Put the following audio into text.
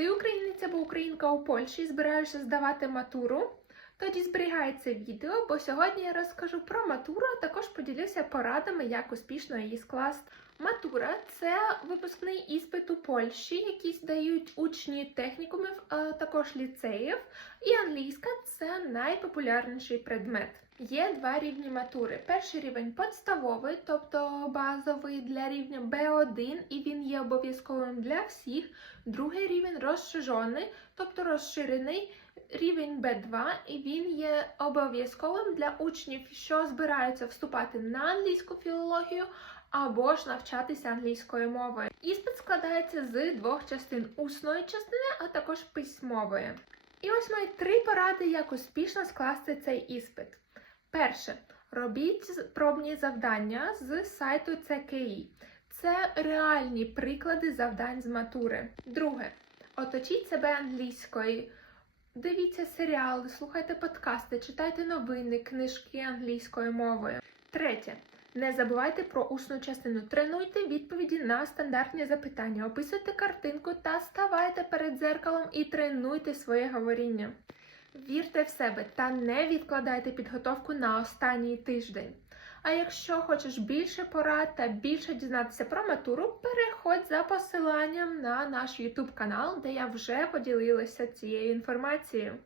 Ти українець або українка у Польщі, збираєшся здавати матуру? Тоді зберігай це відео, бо сьогодні я розкажу про матуру, а також поділюся порадами, як успішно її скласти. Матура це випускний іспит у Польщі, який здають учні технікумів, а також ліцеїв. І англійська це найпопулярніший предмет. Є два рівні матури. Перший рівень підставовий, тобто базовий для рівня B1, і він є обов'язковим для всіх. Другий рівень розширений, тобто розширений рівень B2, і він є обов'язковим для учнів, що збираються вступати на англійську філологію або ж навчатися англійською мовою. Іспит складається з двох частин усної частини, а також письмової. І ось мої три поради, як успішно скласти цей іспит. Перше, робіть пробні завдання з сайту CKI. Це реальні приклади завдань з матури. Друге, оточіть себе англійською. Дивіться серіали, слухайте подкасти, читайте новини, книжки англійською мовою. Третє. Не забувайте про усну частину. Тренуйте відповіді на стандартні запитання, описуйте картинку та ставайте перед дзеркалом і тренуйте своє говоріння. Вірте в себе та не відкладайте підготовку на останній тиждень. А якщо хочеш більше порад та більше дізнатися про матуру, переходь за посиланням на наш YouTube канал, де я вже поділилася цією інформацією.